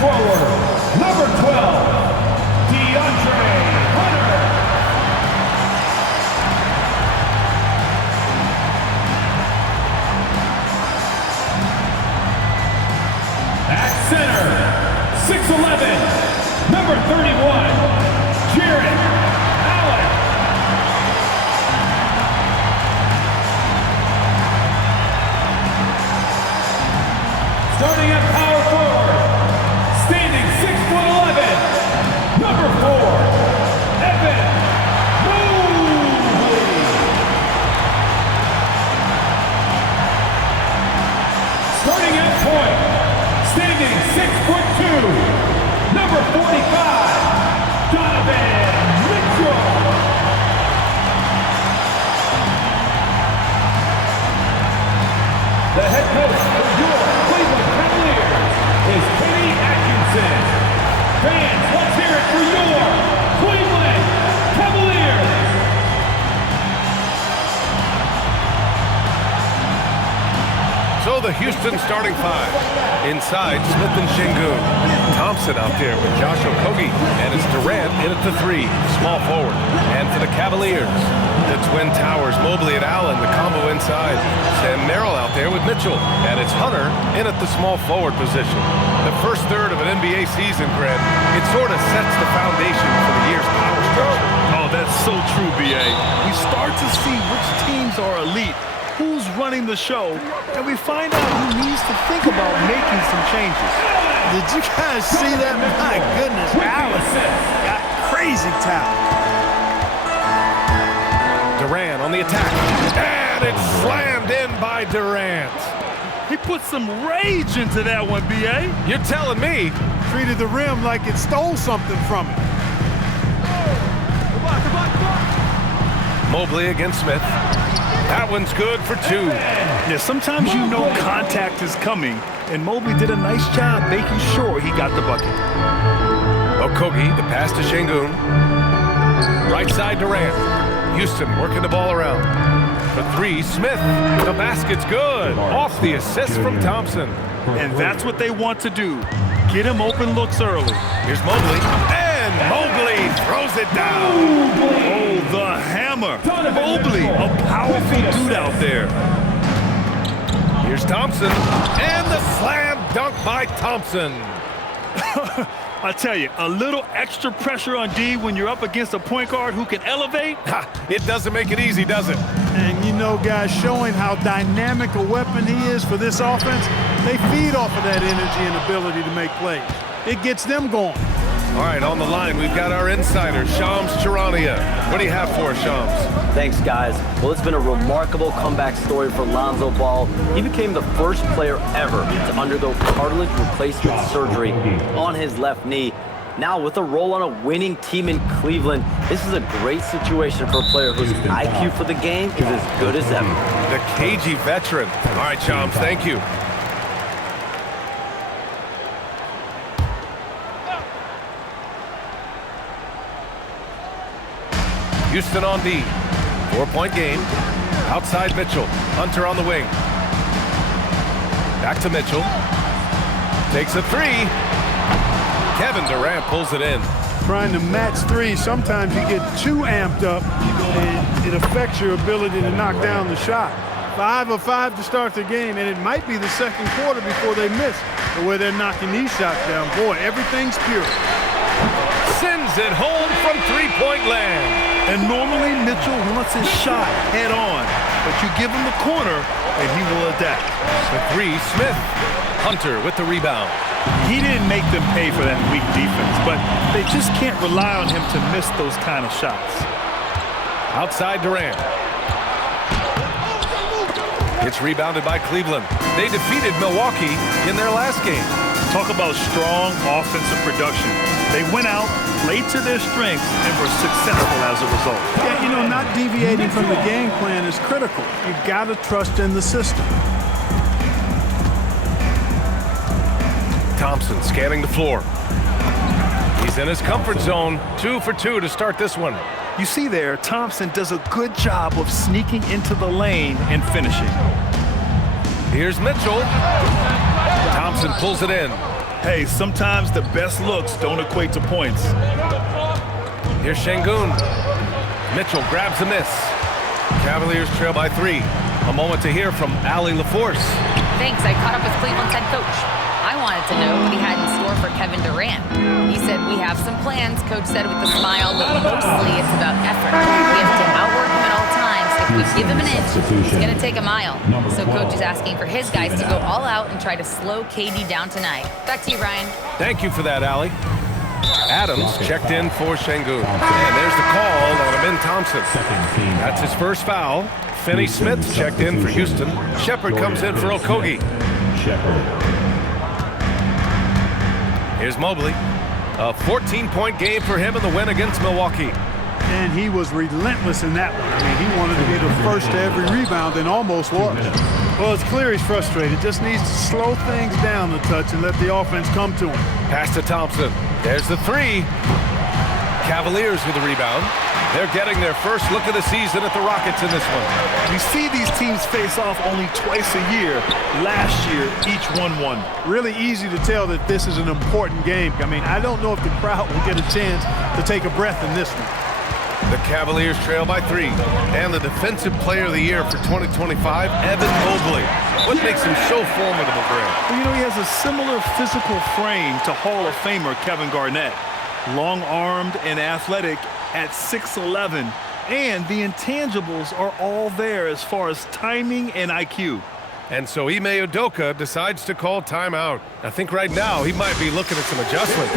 forward, number 12, Hunter. At center, 6'11", number 31, Jared Allen. Starting at power forward, standing 6'11", number 4, Evan Mobley. Starting at point, standing 6'2", number 45, Donovan Mitchell. The head coach for your Cleveland Cavaliers is Kenny Atkinson. Fans, let's hear it for your Cleveland Cavaliers. So the Houston starting five. Inside, Smith and Şengün. Thompson out there with Josh Okogie. And it's Durant in at the 3, small forward. And for the Cavaliers, the Twin Towers, Mobley and Allen, the combo inside. Sam Merrill out there with Mitchell. And it's Hunter in at the small forward position. The first third of an NBA season, Greg, it sort of sets the foundation for the year's power structure. Oh, that's so true, B.A. We start to see which teams are elite, who's running the show, and we find out who needs to think about making some changes. Did you guys see that? My goodness, Allen got crazy talent. Durant on the attack, and it's slammed in by Durant. He put some rage into that one, B.A. You're telling me. Treated the rim like it stole something from it. Mobley against Smith. That one's good for 2. Yeah, sometimes you know contact is coming, and Mobley did a nice job making sure he got the bucket. Okogie, the pass to Şengün. Right side Durant. Houston working the ball around. For 3, Smith. The basket's good. Off the assist from Thompson. And that's what they want to do. Get him open looks early. Here's Mobley. And Mobley throws it down. Oh, the hammer. Mobley, a powerful dude out there. Here's Thompson. And the slam dunk by Thompson. I tell you, a little extra pressure on D when you're up against a point guard who can elevate. It doesn't make it easy, does it? And you know, guys, showing how dynamic a weapon he is for this offense, they feed off of that energy and ability to make plays. It gets them going. All right, on the line, we've got our insider, Shams Charania. What do you have for us, Shams? Thanks, guys. Well, it's been a remarkable comeback story for Lonzo Ball. He became the first player ever to undergo cartilage replacement surgery on his left knee. Now, with a role on a winning team in Cleveland, this is a great situation for a player whose IQ for the game is as good as ever. The cagey veteran. All right, Shams, thank you. Houston on D. 4-point game. Outside Mitchell. Hunter on the wing. Back to Mitchell. Takes a 3. Kevin Durant pulls it in. Trying to match 3, sometimes you get too amped up and it affects your ability to knock down the shot. 5 of 5 to start the game, and it might be the second quarter before they miss the way they're knocking these shots down. Boy, everything's pure. Sends it home from 3-point land. And normally Mitchell wants his shot head on, but you give him the corner and he will adapt. The 3, Smith. Hunter with the rebound. He didn't make them pay for that weak defense, but they just can't rely on him to miss those kind of shots. Outside Durant. It's rebounded by Cleveland. They defeated Milwaukee in their last game. Talk about strong offensive production. They went out, played to their strengths, and were successful as a result. Yeah, you know, not deviating from the game plan is critical. You've got to trust in the system. Thompson scanning the floor. He's in his comfort zone. 2 for 2 to start this one. You see there, Thompson does a good job of sneaking into the lane and finishing. Here's Mitchell. Thompson pulls it in. Hey, sometimes the best looks don't equate to points. Here's Şengün. Mitchell grabs a miss. Cavaliers trail by 3. A moment to hear from Allie LaForce. Thanks. I caught up with Cleveland's head coach. I wanted to know what he had in store for Kevin Durant. He said, we have some plans, Coach said with a smile, but mostly it's about effort. We have to outwork him at all times. If we give him an inch, it's going to take a mile. So Coach is asking for his guys to go all out and try to slow KD down tonight. Back to you, Ryan. Thank you for that, Allie. Adams checked in for Şengün. And there's the call on Amin Thompson. That's his first foul. Finney Smith checked in for Houston. Shepard comes in for Okogie. Here's Mobley. A 14-point game for him in the win against Milwaukee. And he was relentless in that one. I mean, he wanted to be the first to every rebound and almost was. Well, it's clear he's frustrated. Just needs to slow things down a touch and let the offense come to him. Pass to Thompson. There's the 3. Cavaliers with the rebound. They're getting their first look of the season at the Rockets in this one. We see these teams face off only twice a year. Last year, each won one. Really easy to tell that this is an important game. I mean, I don't know if the crowd will get a chance to take a breath in this one. The Cavaliers trail by 3. And the Defensive Player of the Year for 2025, Evan Mobley. What makes him so formidable, Graham? Well, you know, he has a similar physical frame to Hall of Famer Kevin Garnett. Long-armed and athletic at 6'11", and the intangibles are all there as far as timing and IQ. And so Ime Udoka decides to call timeout. I think right now he might be looking at some adjustments.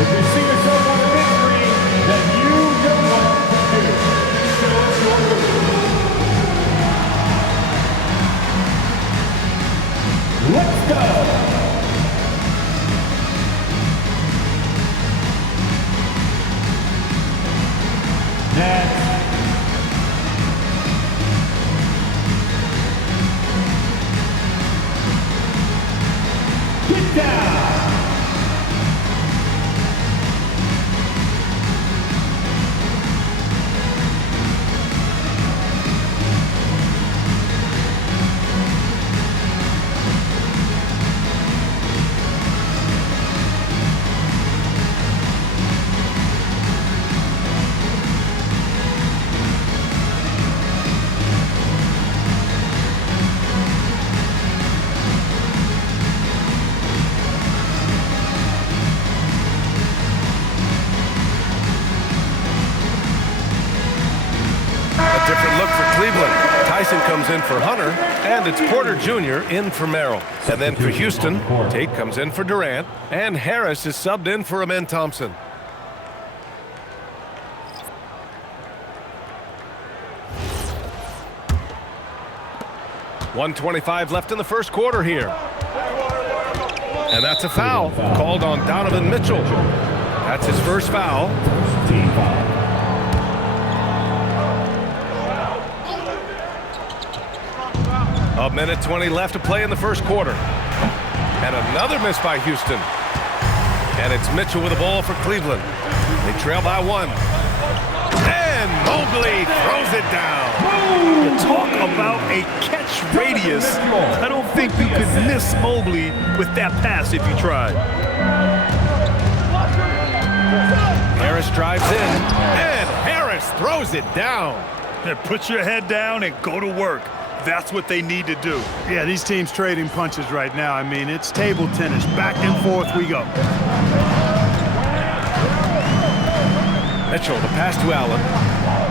If you see yourself on a victory that you don't want to do, show us your move. Let's go. Next. Get down. Different look for Cleveland. Tyson comes in for Hunter, and it's Porter Jr. in for Merrill. And then for Houston, Tate comes in for Durant, and Harris is subbed in for Amin Thompson. .125 left in the first quarter here. And that's a foul called on Donovan Mitchell. That's his first foul. Team foul. A minute 20 left to play in the first quarter. And another miss by Houston. And it's Mitchell with the ball for Cleveland. They trail by 1. And Mobley throws it down. You talk about a catch radius. I don't think you could miss Mobley with that pass if you tried. Harris drives in. And Harris throws it down. Then put your head down and go to work. That's what they need to do. Yeah, these teams trading punches right now. I mean, it's table tennis. Back and forth we go. Mitchell, the pass to Allen.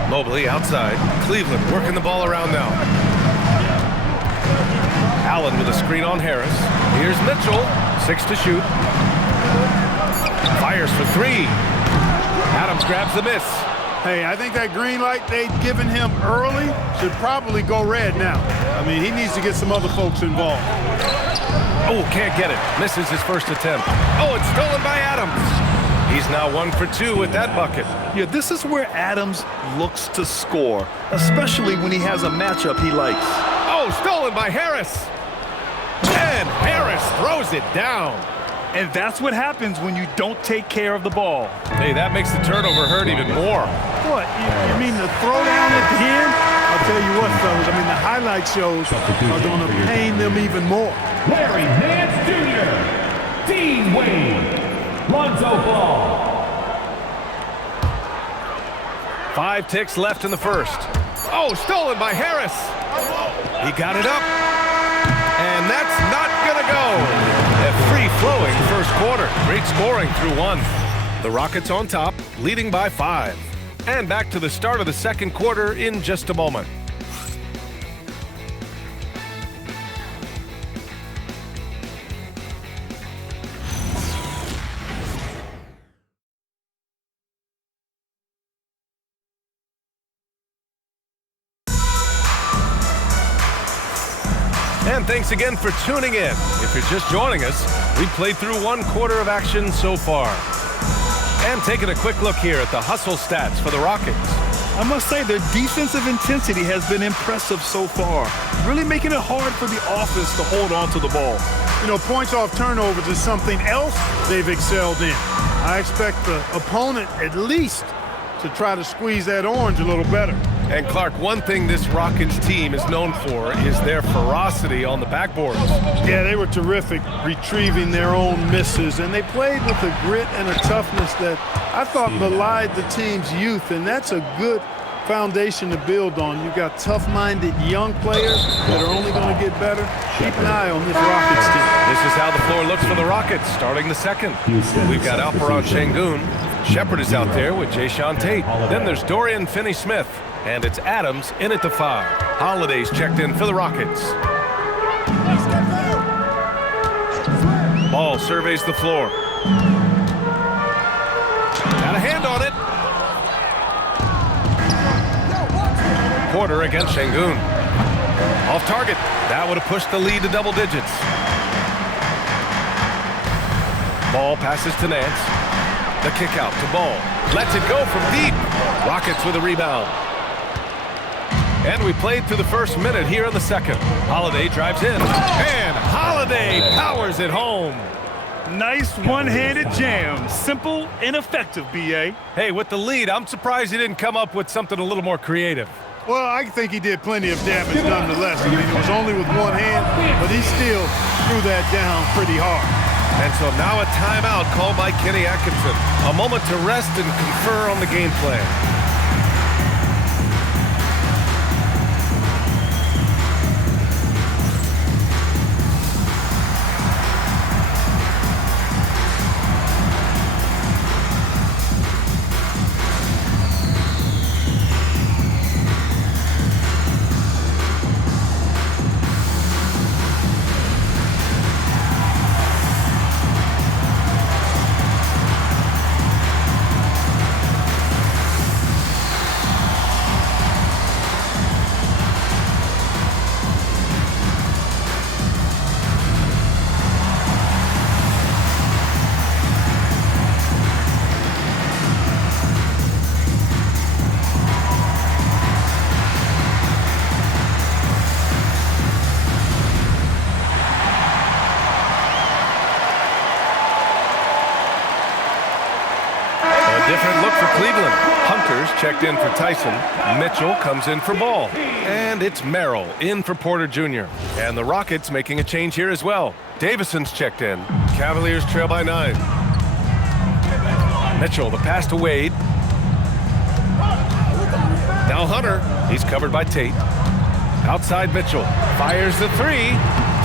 Mobley outside. Cleveland working the ball around now. Allen with a screen on Harris. Here's Mitchell. 6 to shoot. Fires for 3. Adams grabs the miss. Hey, I think that green light they'd given him early should probably go red now. I mean, he needs to get some other folks involved. Oh, can't get it. Misses his first attempt. Oh, it's stolen by Adams. He's now 1 for 2 with that bucket. Yeah, this is where Adams looks to score, especially when he has a matchup he likes. Oh, stolen by Harris. And Harris throws it down. And that's what happens when you don't take care of the ball. Hey, that makes the turnover hurt even more. What, you mean the throwdown at the end? I'll tell you what, fellas, I mean, the highlight shows are going to pain them even more. Larry Nance Jr., Dean Wade, Lonzo Ball. 5 ticks left in the first. Oh, stolen by Harris. He got it up. And that's not going to go. A free-flowing first quarter. Great scoring through 1. The Rockets on top, leading by 5. And back to the start of the second quarter in just a moment. And thanks again for tuning in. If you're just joining us, we played through 1 quarter of action so far. And taking a quick look here at the hustle stats for the Rockets. I must say their defensive intensity has been impressive so far, really making it hard for the offense to hold on to the ball. You know, points off turnovers is something else they've excelled in. I expect the opponent at least to try to squeeze that orange a little better. And Clark, one thing this Rockets team is known for is their ferocity on the backboards. Yeah, they were terrific retrieving their own misses, and they played with a grit and a toughness that I thought belied the team's youth, and that's a good foundation to build on. You've got tough-minded young players that are only going to get better. Keep an eye on this Rockets team. This is how the floor looks for the Rockets starting the second. We've got Alperon Şengün. Shepard is out there with Jae'Sean Tate. Then there's Dorian Finney-Smith. And it's Adams in at the 5. Holiday's checked in for the Rockets. Ball surveys the floor. Got a hand on it. Porter against Şengün. Off target. That would have pushed the lead to double digits. Ball passes to Nance. The kick out to Ball. Lets it go from deep. Rockets with a rebound. And we played through the first minute here in the second. Holiday drives in. And Holiday powers it home. Nice one-handed jam. Simple and effective, B.A. Hey, with the lead, I'm surprised he didn't come up with something a little more creative. Well, I think he did plenty of damage nonetheless. I mean, it was only with one hand, but he still threw that down pretty hard. And so now a timeout called by Kenny Atkinson. A moment to rest and confer on the game plan. Different look for Cleveland. Hunter's checked in for Tyson. Mitchell comes in for Ball. And it's Merrill in for Porter Jr. And the Rockets making a change here as well. Davison's checked in. Cavaliers trail by 9. Mitchell, the pass to Wade. Now Hunter. He's covered by Tate. Outside Mitchell. Fires the 3.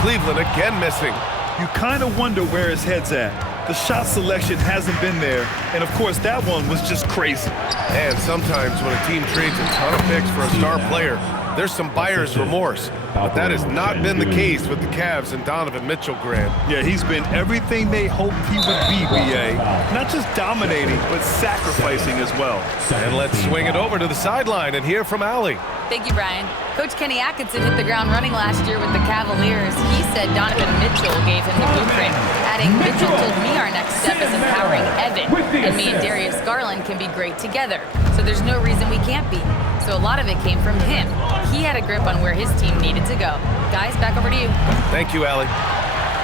Cleveland again missing. You kind of wonder where his head's at. The shot selection hasn't been there, and of course that one was just crazy. And sometimes when a team trades a ton of picks for a star player, there's some buyer's remorse. But that has not been the case with the Cavs and Donovan Mitchell, Grant. Yeah, he's been everything they hoped he would be, B.A. Not just dominating, but sacrificing as well. And let's swing it over to the sideline and hear from Allie. Thank you, Brian. Coach Kenny Atkinson hit the ground running last year with the Cavaliers. He said Donovan Mitchell gave him the blueprint, adding, Mitchell told me our next step is empowering Evan, and me and Darius Garland can be great together. So there's no reason we can't be. So a lot of it came from him. He had a grip on where his team needed to go. Guys, back over to you. Thank you, Allie.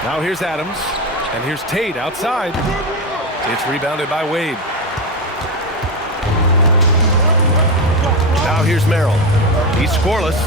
Now here's Adams, and here's Tate outside. It's rebounded by Wade. Now here's Merrill. He's scoreless.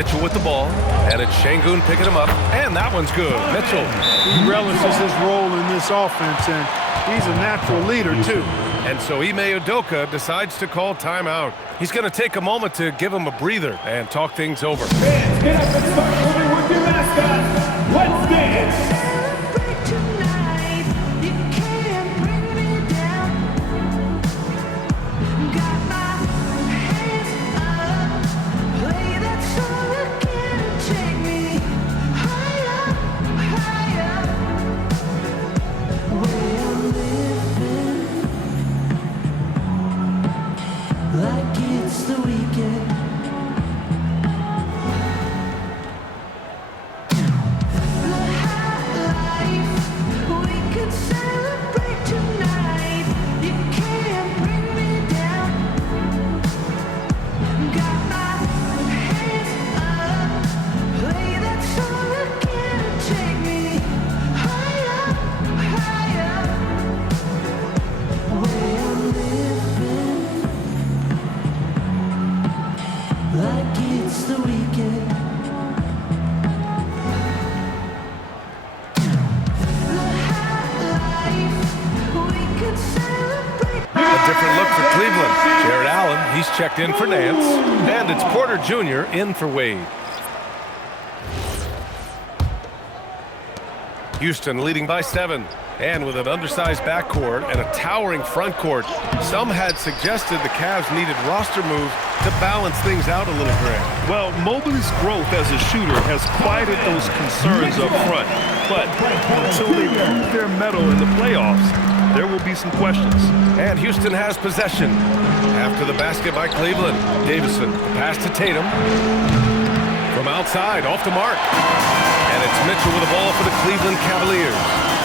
Mitchell with the ball, and it's Şengün picking him up, and that one's good. Mitchell. He relishes his role in this offense, and he's a natural leader, too. And so Ime Udoka decides to call timeout. He's going to take a moment to give him a breather and talk things over. Fans, get up and start moving with your mascot. Let's dance. Checked in for Nance, and it's Porter Jr. in for Wade. Houston leading by 7, and with an undersized backcourt and a towering front court, some had suggested the Cavs needed roster moves to balance things out a little bit. Well, Mobley's growth as a shooter has quieted those concerns up front, but until they prove their mettle in the playoffs, there will be some questions. And Houston has possession. After the basket by Cleveland, Davison, the pass to Tatum. From outside, off the mark. And it's Mitchell with the ball for the Cleveland Cavaliers.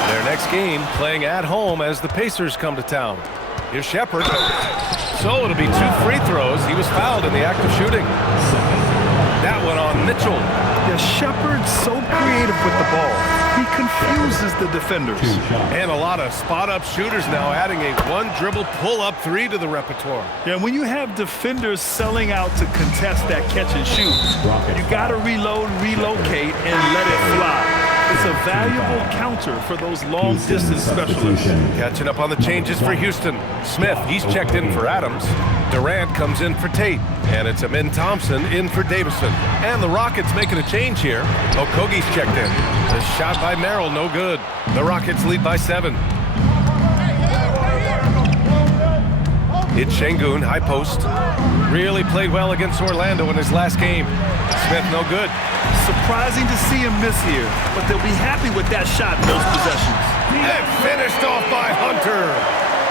Their next game playing at home as the Pacers come to town. Here's Shepherd. So it'll be 2 free throws. He was fouled in the act of shooting. That one on Mitchell. Yeah, Shepherd's so creative with the ball. He confuses the defenders. And a lot of spot-up shooters now, adding a one-dribble pull-up 3 to the repertoire. Yeah, when you have defenders selling out to contest that catch and shoot, you got to reload, relocate, and let it fly. It's a valuable counter for those long-distance specialists. Catching up on the changes for Houston. Smith, he's checked in for Adams. Durant comes in for Tate. And it's Amin Thompson in for Davison. And the Rockets making a change here. Okogie's checked in. The shot by Merrill, no good. The Rockets lead by 7. It's Şengün, high post. Really played well against Orlando in his last game. Smith, no good. Surprising to see him miss here, but they'll be happy with that shot in those possessions. And finished off by Hunter.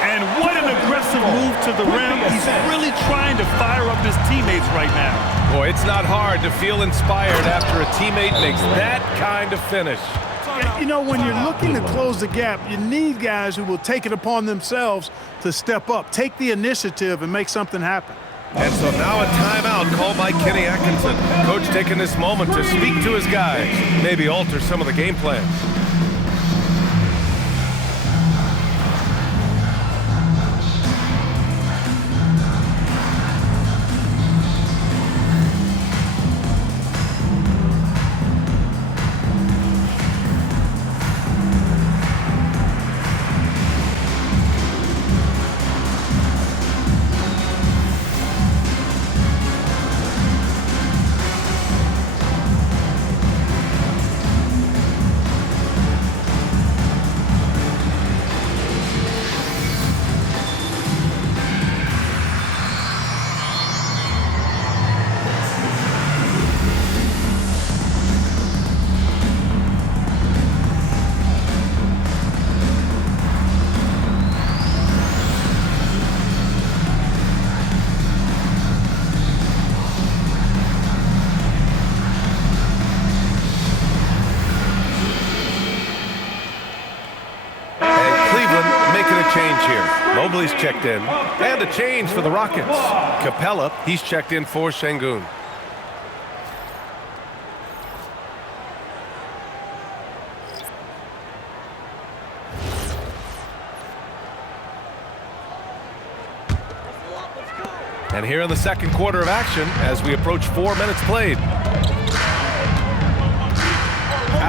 And what an aggressive move to the rim. He's really trying to fire up his teammates right now. Boy, it's not hard to feel inspired after a teammate makes that kind of finish. You know, when you're looking to close the gap, you need guys who will take it upon themselves to step up, take the initiative, and make something happen. And so now a timeout called by Kenny Atkinson. Coach taking this moment to speak to his guys, maybe alter some of the game plan. Change here. Mobley's checked in. And a change for the Rockets. Capella, he's checked in for Şengün. And here in the second quarter of action, as we approach 4 minutes played.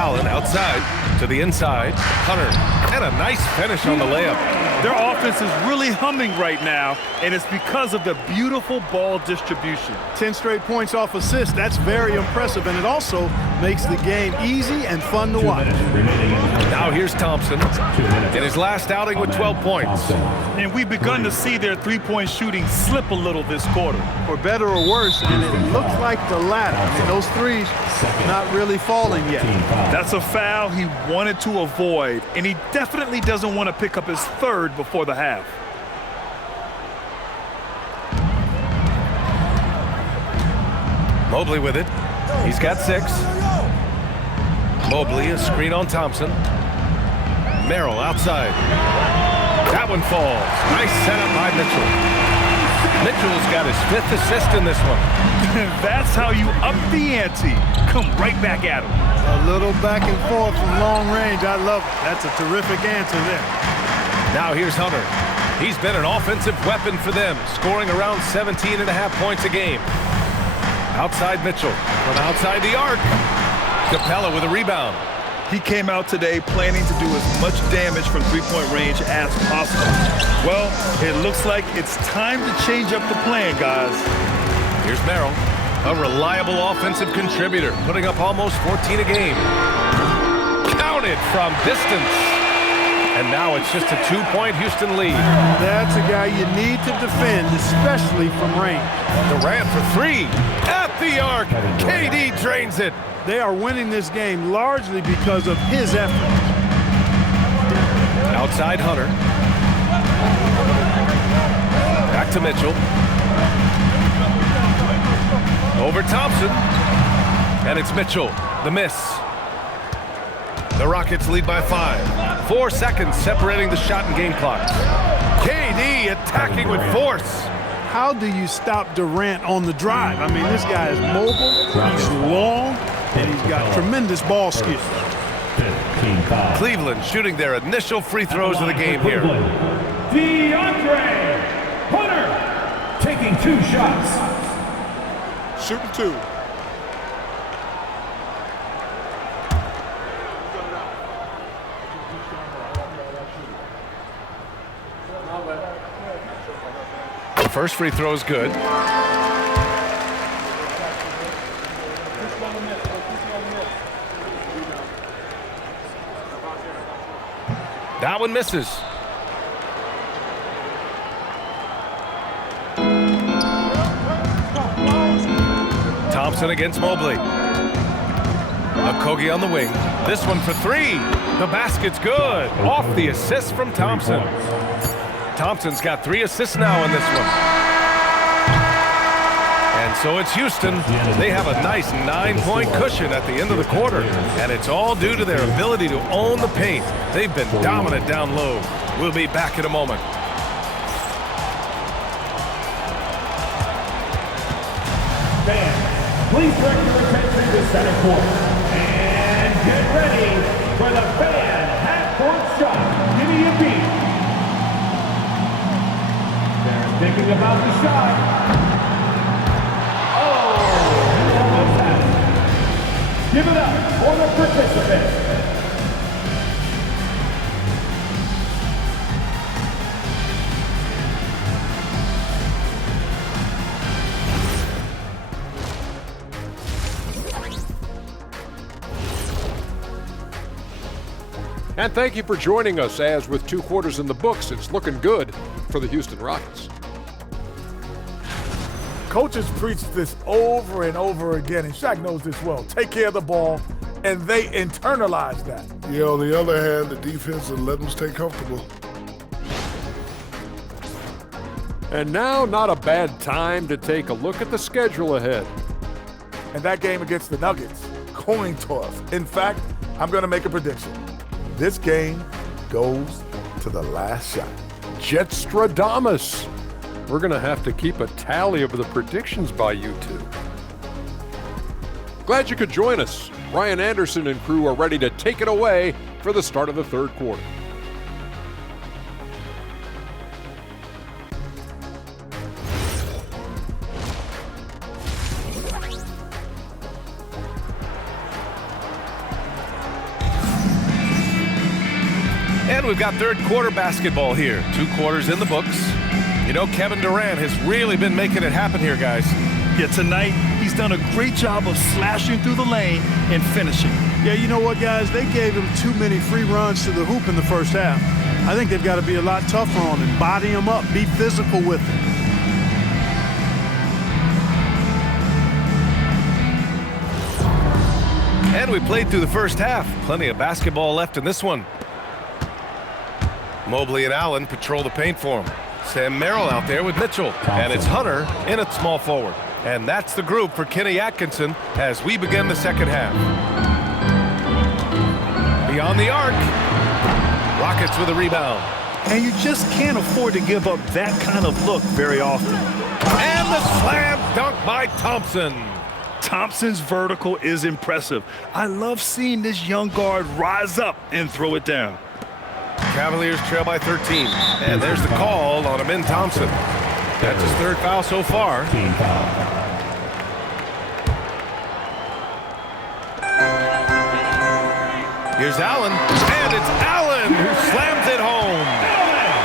Allen outside to the inside. Hunter, and a nice finish on the layup. Their offense is really humming right now, and it's because of the beautiful ball distribution. 10 straight points off assists. That's very impressive, and it also makes the game easy and fun to watch. Now here's Thompson in his last outing with 12 points. And we've begun to see their three-point shooting slip a little this quarter. For better or worse, and it looks like the latter. I mean, those threes not really falling yet. That's a foul he wanted to avoid, and he definitely doesn't want to pick up his third before the half. Mobley with it. He's got 6. Mobley, a screen on Thompson. Merrill outside. That one falls. Nice setup by Mitchell. Mitchell's got his 5th assist in this one. That's how you up the ante. Come right back at him. A little back and forth from long range. I love it. That's a terrific answer there. Now here's Hunter. He's been an offensive weapon for them, scoring around 17.5 points a game. Outside Mitchell, from outside the arc. Capella with a rebound. He came out today planning to do as much damage from three-point range as possible. Well, it looks like it's time to change up the plan, guys. Here's Merrill, a reliable offensive contributor, putting up almost 14 a game. Counted from distance. And now it's just a 2-point Houston lead. That's a guy you need to defend, especially from range. Durant for 3. At the arc. KD drains it. They are winning this game largely because of his effort. Outside Hunter. Back to Mitchell. Over Thompson. And it's Mitchell. The miss. The Rockets lead by 5. 4 seconds separating the shot and game clocks. KD attacking with force. How do you stop Durant on the drive? I mean, this guy is mobile, he's long, and he's got tremendous ball skills. Cleveland shooting their initial free throws of the game here. DeAndre Hunter taking 2 shots. Shooting 2. First free throw is good. That one misses. Thompson against Mobley. Okogie on the wing. This one for 3. The basket's good. Off the assist from Thompson. Thompson's got 3 assists now in this one. And so it's Houston. They have a nice 9-point cushion at the end of the quarter. And it's all due to their ability to own the paint. They've been dominant down low. We'll be back in a moment. Fans, please direct your attention to center court. And get ready for the fan half-court shot. Give me a beat. They're thinking about the shot. Oh, almost had it. Give it up for the participants. And thank you for joining us, as with 2 quarters in the books, it's looking good for the Houston Rockets. Coaches preach this over and over again, and Shaq knows this well. Take care of the ball, and they internalize that. Yeah, on the other hand, the defense will let them stay comfortable. And now, not a bad time to take a look at the schedule ahead. And that game against the Nuggets, coin toss. In fact, I'm going to make a prediction. This game goes to the last shot. Jetstradamus. We're going to have to keep a tally of the predictions by you two. Glad you could join us. Ryan Anderson and crew are ready to take it away for the start of the 3rd quarter. And we've got third quarter basketball here. 2 quarters in the books. You know, Kevin Durant has really been making it happen here, guys. Yeah, tonight he's done a great job of slashing through the lane and finishing. Yeah, you know what, guys? They gave him too many free runs to the hoop in the first half. I think they've got to be a lot tougher on him, body him up, be physical with him. And we played through the first half. Plenty of basketball left in this one. Mobley and Allen patrol the paint for him. Sam Merrill out there with Mitchell. And it's Hunter in at small forward. And that's the group for Kenny Atkinson as we begin the second half. Beyond the arc. Rockets with a rebound. And you just can't afford to give up that kind of look very often. And the slam dunk by Thompson. Thompson's vertical is impressive. I love seeing this young guard rise up and throw it down. Cavaliers trail by 13. And there's the call on Amin Thompson. That's his third foul so far. Here's Allen. And it's Allen who slams it home.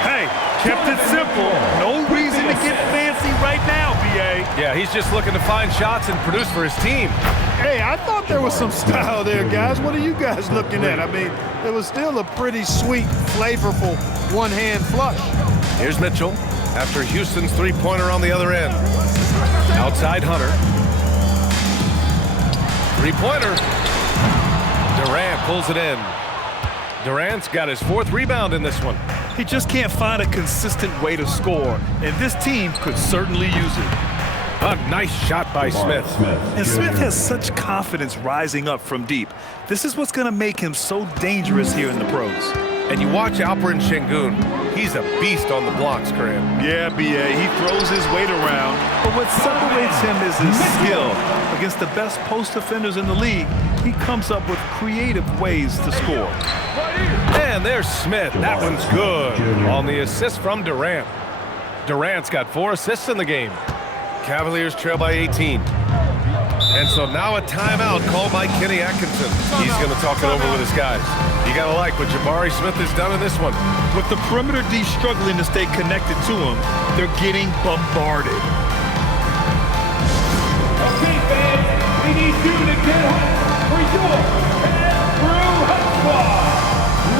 Hey, kept it simple. No reason to get fancy right now, B.A. Yeah, he's just looking to find shots and produce for his team. Hey, I thought there was some style there, guys. What are you guys looking at? I mean, it was still a pretty sweet, flavorful one-hand flush. Here's Mitchell after Houston's three-pointer on the other end. Outside Hunter. Three-pointer. Durant pulls it in. Durant's got his 4th rebound in this one. He just can't find a consistent way to score, and this team could certainly use it. A nice shot by Smith. And Smith has such confidence rising up from deep. This is what's going to make him so dangerous here in the pros. And you watch Alperen Şengün. He's a beast on the blocks, Graham. Yeah, B.A., he throws his weight around, but what separates him is his skill. Against the best post defenders in the league, he comes up with creative ways to score. And there's Smith. That one's good. On the assist from Durant. Durant's got 4 assists in the game. Cavaliers trail by 18. And so now a timeout called by Kenny Atkinson. He's going to talk it over with his guys. You got to like what Jabari Smith has done in this one. With the perimeter D struggling to stay connected to him, they're getting bombarded. Okay, fans, we need you to get hyped for your Head Through High Squad.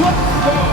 Let's go!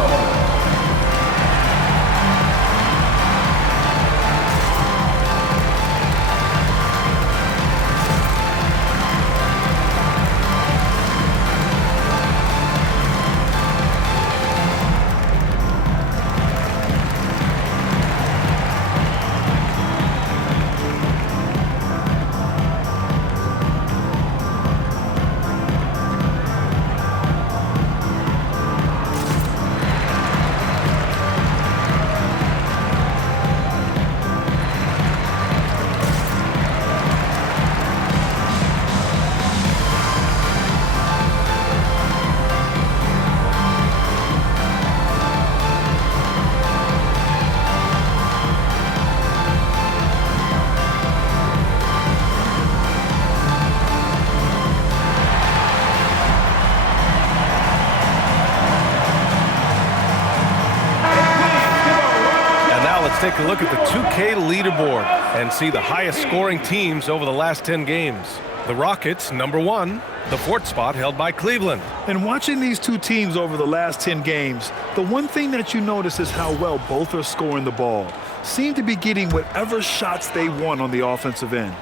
Take a look at the 2K leaderboard and see the highest scoring teams over the last 10 games. The Rockets, #1, the 4th spot held by Cleveland. And watching these two teams over the last 10 games, the one thing that you notice is how well both are scoring the ball. Seem to be getting whatever shots they want on the offensive end.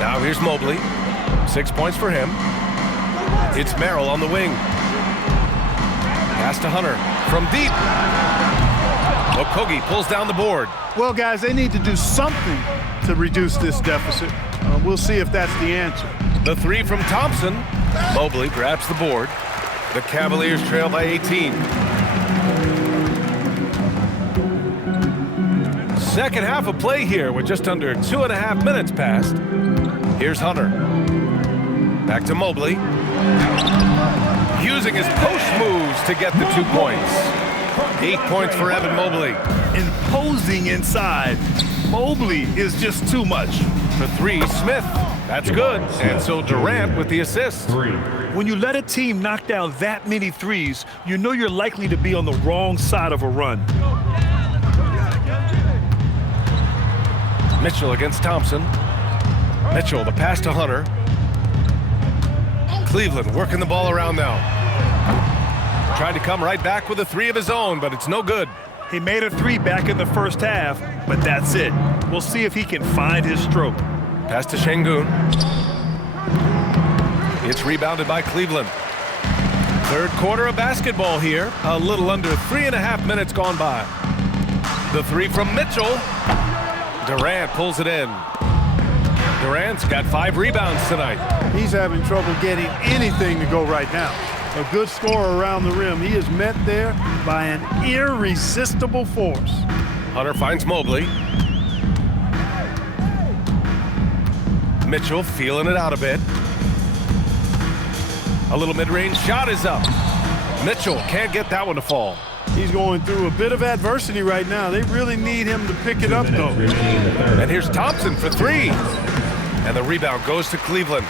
Now here's Mobley. 6 points for him. It's Merrill on the wing. Pass to Hunter from deep. Okogie pulls down the board. Well, guys, they need to do something to reduce this deficit. We'll see if that's the answer. The 3 from Thompson. Mobley grabs the board. The Cavaliers trail by 18. Second half of play here with just under 2.5 minutes passed. Here's Hunter. Back to Mobley. Using his post moves to get the 2 points. 8 points for Evan Mobley. Imposing inside. Mobley is just too much. For 3, Smith. That's good. And so Durant with the assist. When you let a team knock down that many threes, you know you're likely to be on the wrong side of a run. Mitchell against Thompson. Mitchell, the pass to Hunter. Cleveland working the ball around now. Trying to come right back with a three of his own, but it's no good. He made a three back in the first half, but that's it. We'll see if he can find his stroke. Pass to Şengün. It's rebounded by Cleveland. Third quarter of basketball here. A little under 3.5 minutes gone by. The three from Mitchell. Durant pulls it in. Durant's got 5 rebounds tonight. He's having trouble getting anything to go right now. A good scorer around the rim. He is met there by an irresistible force. Hunter finds Mobley. Mitchell feeling it out a bit. A little mid-range shot is up. Mitchell can't get that one to fall. He's going through a bit of adversity right now. They really need him to pick it up, though. And here's Thompson for 3. And the rebound goes to Cleveland.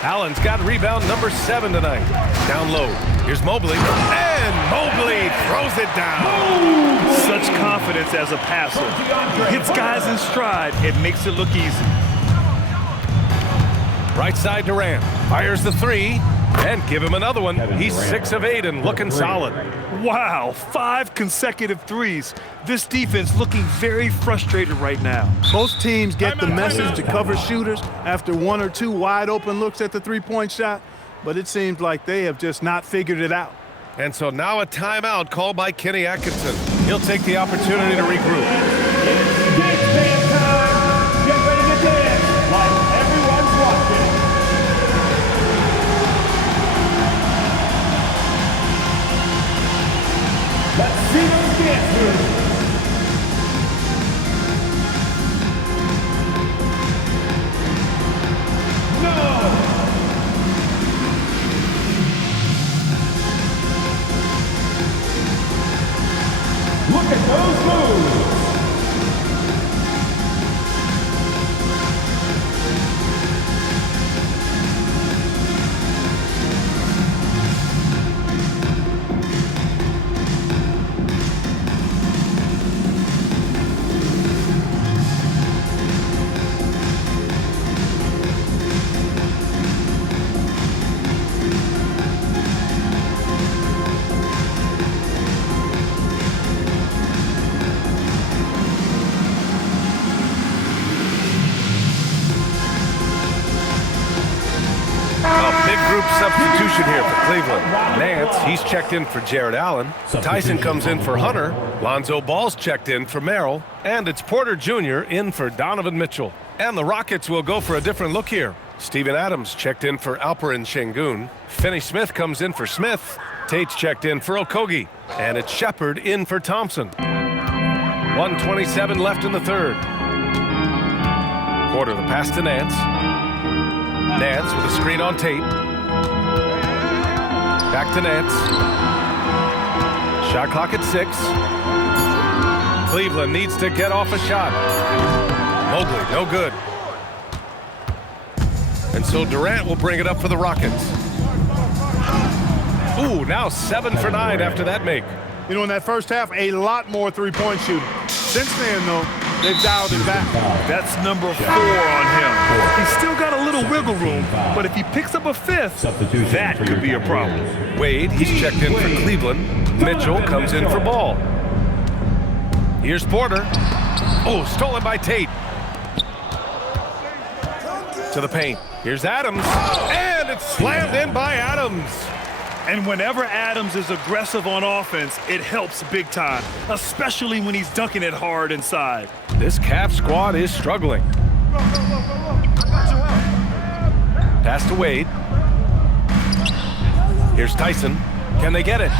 Allen's got rebound number 7 tonight. Down low. Here's Mobley. And Mobley throws it down. Such confidence as a passer. Hits guys in stride. It makes it look easy. Right side Durant. Fires the 3. And give him another one. He's 6 of 8 and looking solid. Wow, 5 consecutive threes. This defense looking very frustrated right now. Most teams get the message to cover shooters after 1 or 2 wide open looks at the three-point shot, but it seems like they have just not figured it out. And so now a timeout called by Kenny Atkinson. He'll take the opportunity to regroup. It's dance band time. Get ready to dance like everyone's watching. Let's see those dance moves. No! Look at those moves! Substitution here for Cleveland. Nance, he's checked in for Jared Allen. Tyson comes in for Hunter. Lonzo Ball's checked in for Merrill. And it's Porter Jr. in for Donovan Mitchell. And the Rockets will go for a different look here. Steven Adams checked in for Alperen Şengün. Finney Smith comes in for Smith. Tate's checked in for Okogie. And it's Shepard in for Thompson. 1:27 left in the third. Porter the pass to Nance. Nance with a screen on Tate. Back to Nance. Shot clock at 6. Cleveland needs to get off a shot. Mobley, no good. And so Durant will bring it up for the Rockets. Ooh, now 7 for 9 after that make. You know, in that first half, a lot more three-point shooting. Since then, though, they've dialed it back. That's number 4 on him. He's still got a little wiggle room, but if he picks up a 5th, that could be a problem. Wade, he's checked in for Cleveland. Mitchell comes in for Ball. Here's Porter. Oh, stolen by Tate. To the paint. Here's Adams. And it's slammed in by Adams. And whenever Adams is aggressive on offense, it helps big time, especially when he's dunking it hard inside. This Cavs squad is struggling. Pass to Wade. Here's Tyson. Can they get it?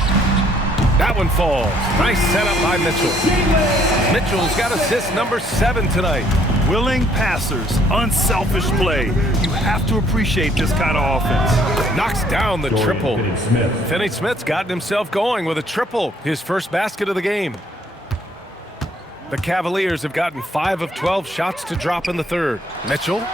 That one falls. Nice setup by Mitchell. Mitchell's got assist number 7 tonight. Willing passers, unselfish play. You have to appreciate this kind of offense. Knocks down the triple. Finney Smith's gotten himself going with a triple, his first basket of the game. The Cavaliers have gotten 5 of 12 shots to drop in the third. Mitchell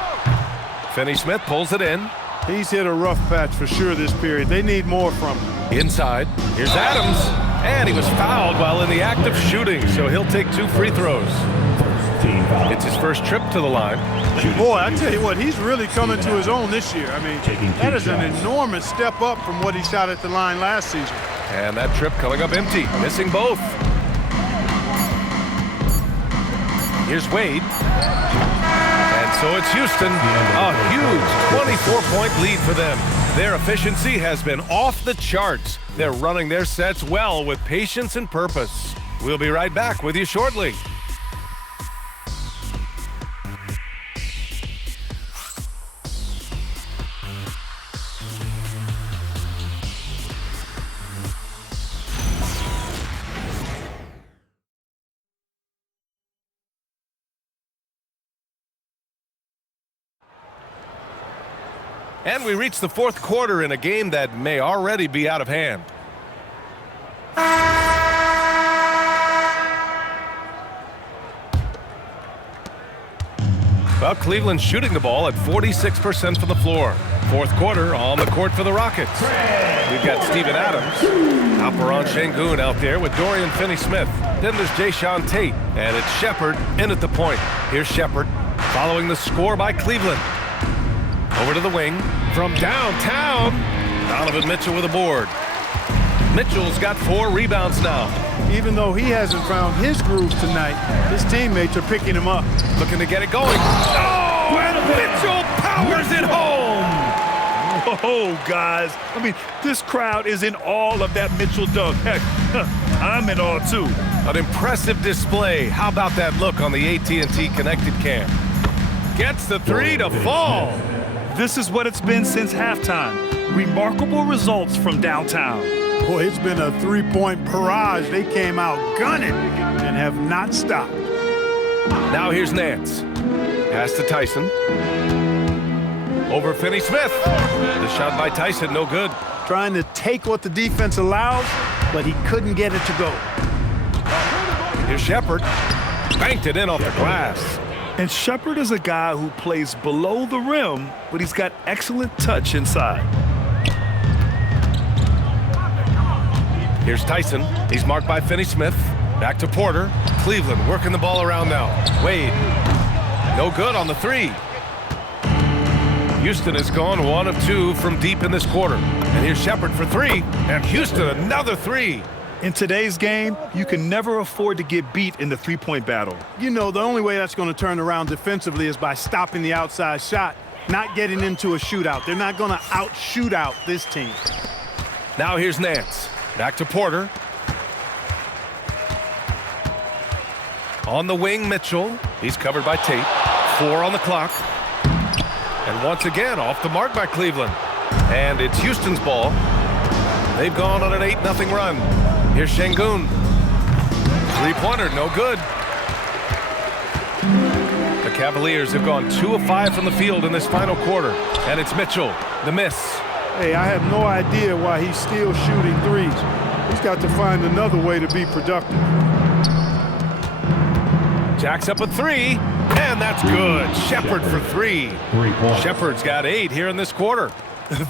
Finney-Smith pulls it in. He's hit a rough patch for sure this period. They need more from him. Inside. Here's Adams. And he was fouled while in the act of shooting, so he'll take 2 free throws. It's his first trip to the line. Boy, I tell you what, he's really coming to his own this year. I mean, that is an enormous step up from what he shot at the line last season. And that trip coming up empty, missing both. Here's Wade. And so it's Houston. A huge 24-point lead for them. Their efficiency has been off the charts. They're running their sets well with patience and purpose. We'll be right back with you shortly. And we reach the fourth quarter in a game that may already be out of hand. Well, Cleveland's shooting the ball at 46% from the floor. Fourth quarter on the court for the Rockets. We've got Steven Adams. Alperon Şengün out there with Dorian Finney-Smith. Then there's Jayshawn Tate. And it's Shepherd in at the point. Here's Shepherd following the score by Cleveland. Over to the wing from downtown. Donovan Mitchell with a board. Mitchell's got 4 rebounds now. Even though he hasn't found his grooves tonight, his teammates are picking him up. Looking to get it going. Oh, and Mitchell powers it home. Oh, guys. I mean, this crowd is in awe of that Mitchell dunk. Heck, I'm in awe, too. An impressive display. How about that look on the AT&T connected cam? Gets the 3 to fall. This is what it's been since halftime. Remarkable results from downtown. Boy, it's been a 3-point barrage. They came out gunning and have not stopped. Now here's Nance. Pass to Tyson. Over Finney-Smith. The shot by Tyson, no good. Trying to take what the defense allows, but he couldn't get it to go. Here's Shepherd. Banked it in off the glass. And Shepherd is a guy who plays below the rim, but he's got excellent touch inside. Here's Tyson. He's marked by Finney-Smith. Back to Porter. Cleveland working the ball around now. Wade. No good on the 3. Houston has gone 1 of 2 from deep in this quarter. And here's Shepherd for 3. And Houston another 3. In today's game, you can never afford to get beat in the 3-point battle. You know, the only way that's going to turn around defensively is by stopping the outside shot, not getting into a shootout. They're not going to out-shoot out this team. Now here's Nance. Back to Porter. On the wing, Mitchell. He's covered by Tate. 4 on the clock. And once again, off the mark by Cleveland. And it's Houston's ball. They've gone on an 8-0 run. Here's Şengün. 3-pointer, no good. The Cavaliers have gone 2 of 5 from the field in this final quarter. And it's Mitchell, the miss. Hey, I have no idea why he's still shooting 3s. He's got to find another way to be productive. Jacks up a 3, and that's good. Shepherd for 3. Shepherd's got 8 here in this quarter.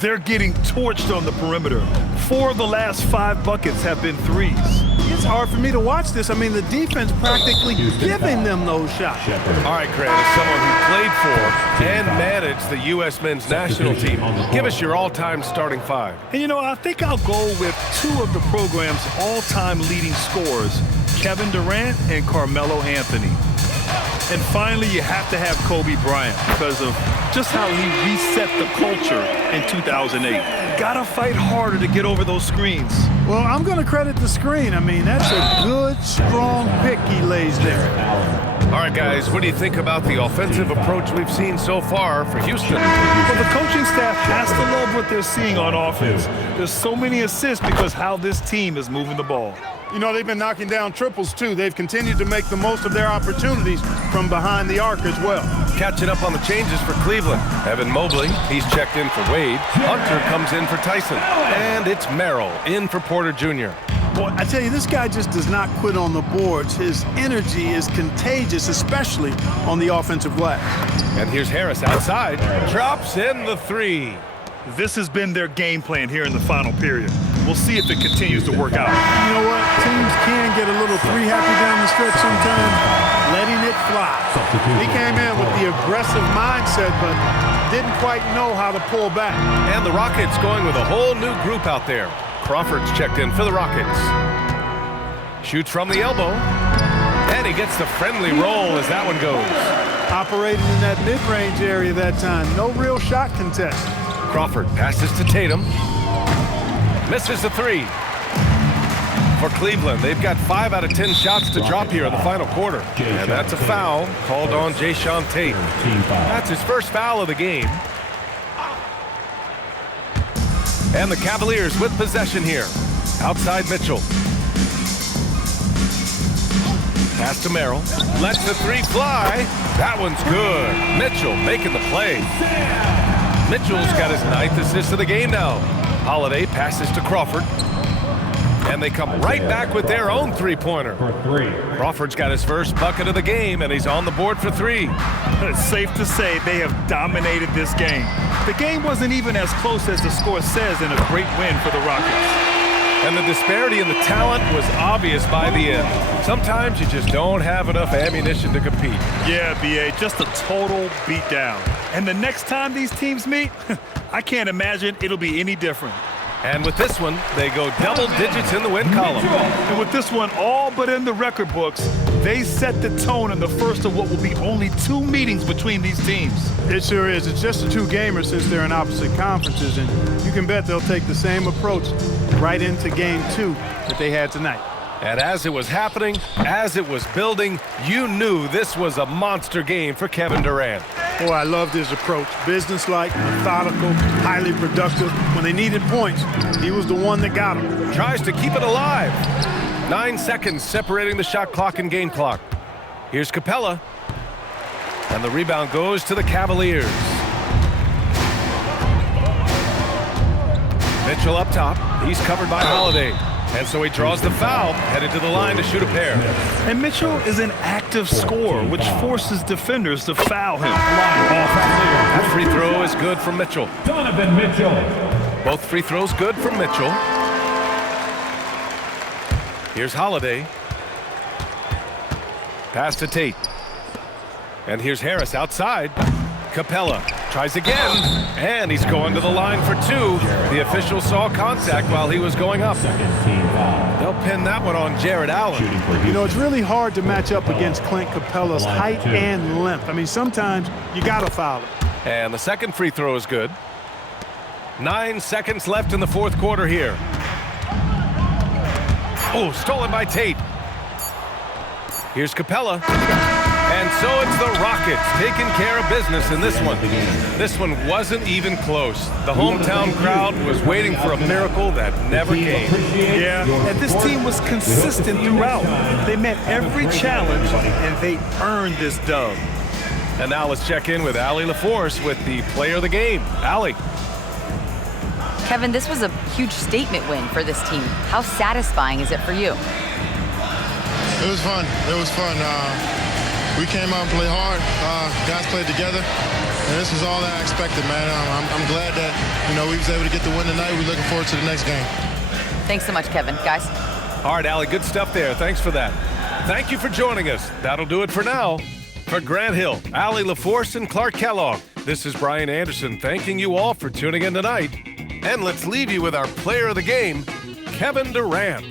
They're getting torched on the perimeter. 4 of the last 5 buckets have been 3s. It's hard for me to watch this. I mean, the defense practically giving them those shots. All right, Grant, as someone who played for and managed the U.S. men's national team, give us your all-time starting 5. And, you know, I think I'll go with 2 of the program's all-time leading scorers, Kevin Durant and Carmelo Anthony. And finally, you have to have Kobe Bryant because of just how he reset the culture in 2008. Gotta fight harder to get over those screens. Well, I'm going to credit the screen. I mean, that's a good, strong pick he lays there. All right, guys, what do you think about the offensive approach we've seen so far for Houston? Well, the coaching staff has to love what they're seeing on offense. There's so many assists because how this team is moving the ball. You know, they've been knocking down triples, too. They've continued to make the most of their opportunities from behind the arc as well. Catching up on the changes for Cleveland. Evan Mobley, he's checked in for Wade. Hunter comes in for Tyson. And it's Merrill in for Porter Jr. Boy, I tell you, this guy just does not quit on the boards. His energy is contagious, especially on the offensive glass. And here's Harris outside. Drops in the three. This has been their game plan here in the final period. We'll see if it continues to work out. You know what? Teams can get a little three-happy down the stretch sometimes, letting it fly. He came in with the aggressive mindset, but didn't quite know how to pull back. And the Rockets going with a whole new group out there. Crawford's checked in for the Rockets. Shoots from the elbow. And he gets the friendly roll as that one goes. Operating in that mid-range area that time. No real shot contest. Crawford passes to Tatum. Misses the three. For Cleveland, they've got 5 out of 10 shots to drop here in the final quarter. And that's a foul called on Jayshawn Tate. That's his first foul of the game. And the Cavaliers with possession here. Outside Mitchell. Pass to Merrill. Lets the three fly. That one's good. Mitchell making the play. Mitchell's got his 9th assist of the game now. Holiday passes to Crawford. And they come right back with their own three-pointer. Crawford's got his first bucket of the game, and he's on the board for 3. It's safe to say they have dominated this game. The game wasn't even as close as the score says in a great win for the Rockets. And the disparity in the talent was obvious by the end. Sometimes you just don't have enough ammunition to compete. Yeah, B.A., just a total beatdown. And the next time these teams meet, I can't imagine it'll be any different. And with this one, they go double digits in the win column. And with this one all but in the record books, they set the tone in the first of what will be only 2 meetings between these teams. It sure is. It's just a 2-gamer since they're in opposite conferences, and you can bet they'll take the same approach right into Game 2 that they had tonight. And as it was happening, as it was building, you knew this was a monster game for Kevin Durant. Boy, I loved his approach. Businesslike, methodical, highly productive. When they needed points, he was the one that got them. Tries to keep it alive. 9 seconds separating the shot clock and game clock. Here's Capella. And the rebound goes to the Cavaliers. Mitchell up top. He's covered by Holiday. And so he draws the foul, headed to the line to shoot a pair. And Mitchell is an active scorer, which forces defenders to foul him. That free throw is good from Mitchell. Donovan Mitchell. Both free throws good from Mitchell. Here's Holiday. Pass to Tate. And here's Harris outside. Capella tries again, and he's going to the line for 2. The official saw contact while he was going up. They'll pin that one on Jared Allen. You know, it's really hard to match up against Clint Capella's height and length. I mean, sometimes you got to foul it. And the second free throw is good. 9 seconds left in the fourth quarter here. Oh, stolen by Tate. Here's Capella. And so it's the Rockets taking care of business in this one. This one wasn't even close. The hometown crowd was waiting for a miracle that never came. Yeah, and this team was consistent throughout. They met every challenge, and they earned this dub. And now let's check in with Allie LaForce with the player of the game. Allie. Kevin, this was a huge statement win for this team. How satisfying is it for you? It was fun. It was fun. We came out and played hard. Guys played together, and this was all that I expected, man. I'm glad that, we was able to get the win tonight. We're looking forward to the next game. Thanks so much, Kevin. Guys. All right, Allie, good stuff there. Thanks for that. Thank you for joining us. That'll do it for now. For Grant Hill, Allie LaForce, and Clark Kellogg, this is Brian Anderson thanking you all for tuning in tonight. And let's leave you with our player of the game, Kevin Durant.